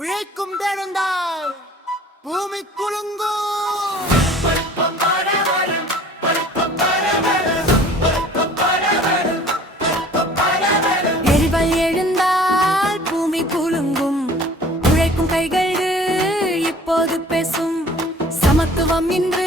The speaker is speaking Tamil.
உழைக்கும் திறந்தால் பூமி குலுங்கும். எழுந்தால் பூமி குலுங்கும். உழைக்கும் கைகள் இப்போது பேசும். சமத்துவம் இன்று